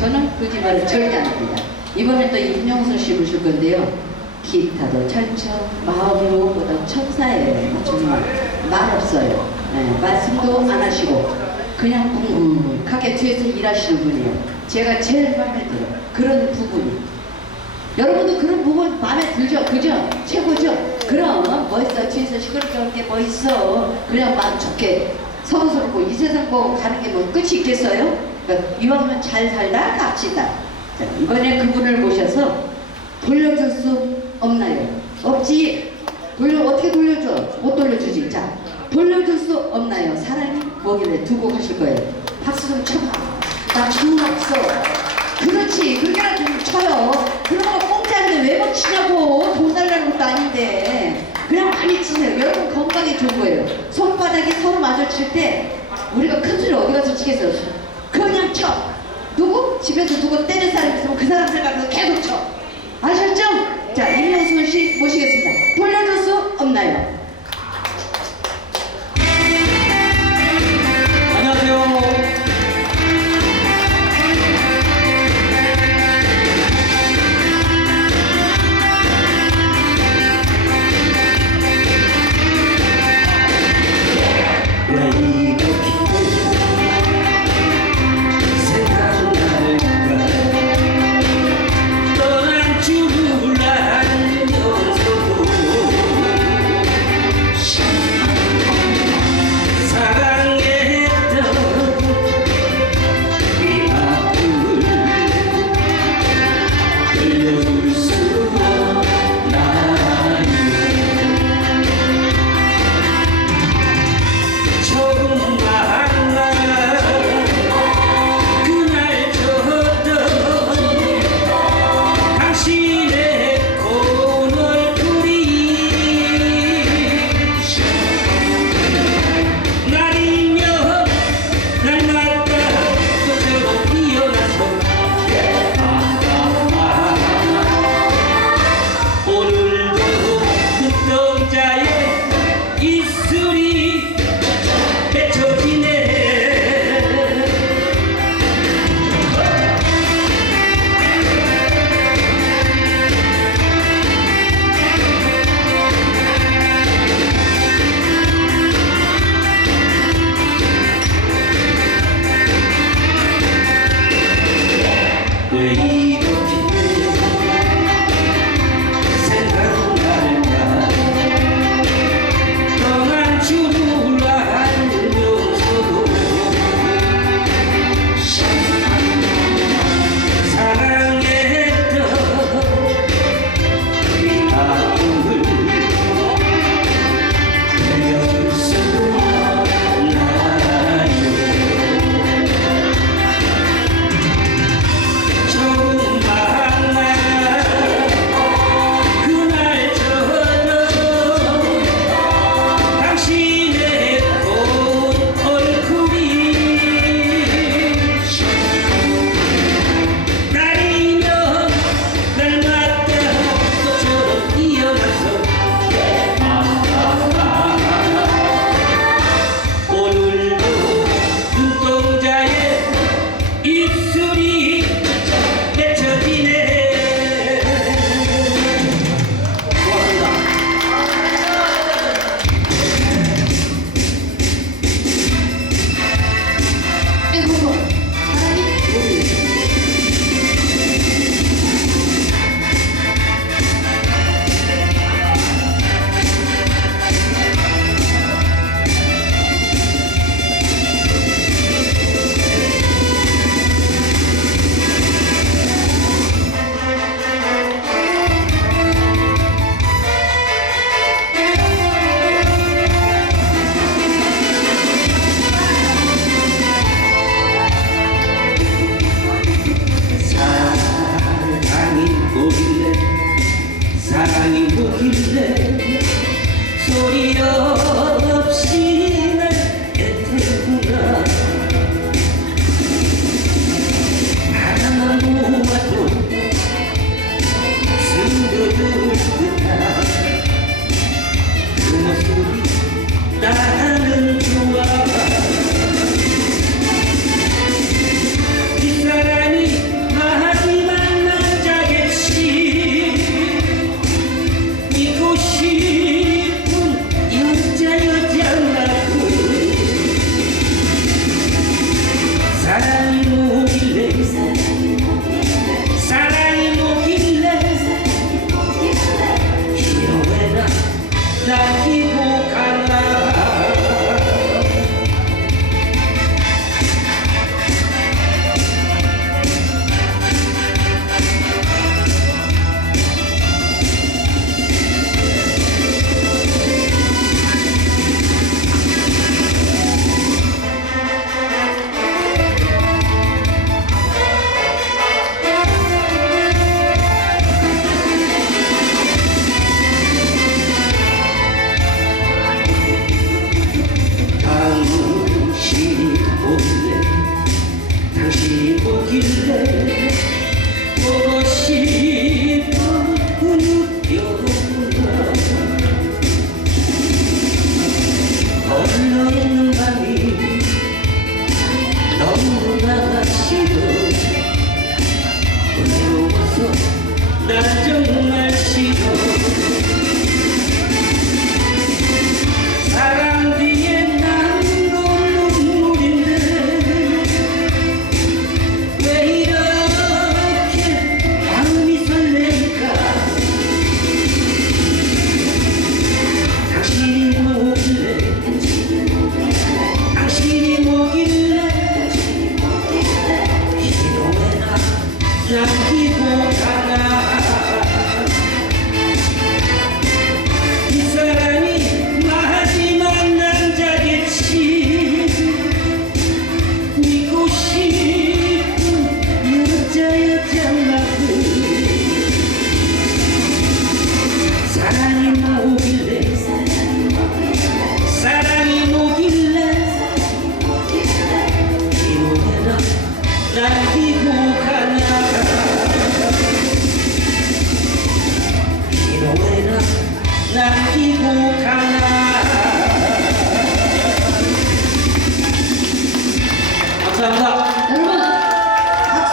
저는 거짓말을 절대 안 합니다. 이번에 또 임영선 씨 모실 건데요. 기타도 잘 쳐, 마음이 무엇보다 천사예요. 정말 말 없어요. 네, 말씀도 안 하시고 그냥 묵묵하게 뒤에서 일하시는 분이에요. 제가 제일 마음에 들어 그런 부분이. 여러분도 그런 부분 마음에 들죠? 그죠? 최고죠? 그럼 뭐 있어? 뒤에서 시끄럽게 할게뭐 있어? 그냥 마음 좋게 서로서로 이 세상 보고 가는 게 뭐 끝이 있겠어요? 그러니까 이왕이면 잘 살다 갑시다. 자, 이번에 그분을 모셔서 돌려줄 수 없나요? 없지. 돌려 어떻게 돌려줘? 못 돌려주지. 자, 돌려줄 수 없나요? 사람이 뭐길래 두고 가실 거예요. 박수 좀 쳐봐. 나 주문 없어. 그렇지. 그렇게라도 좀 쳐요. 그런 거 공짜인데 왜 못 치냐고. 돈 달라는 것도 아닌데. 그냥 많이 치세요. 여러분 건강에 좋은 거예요. 손바닥이 서로 마주칠 때 우리가 큰 소리 어디 가서 치겠어요? 그냥 쳐. 누구? 집에서 누구 때릴 사람 있으면 그 사람 생각해서 계속 쳐. 아셨죠? 자, 임명순 씨 모시겠습니다. 돌려줄 수 없나요?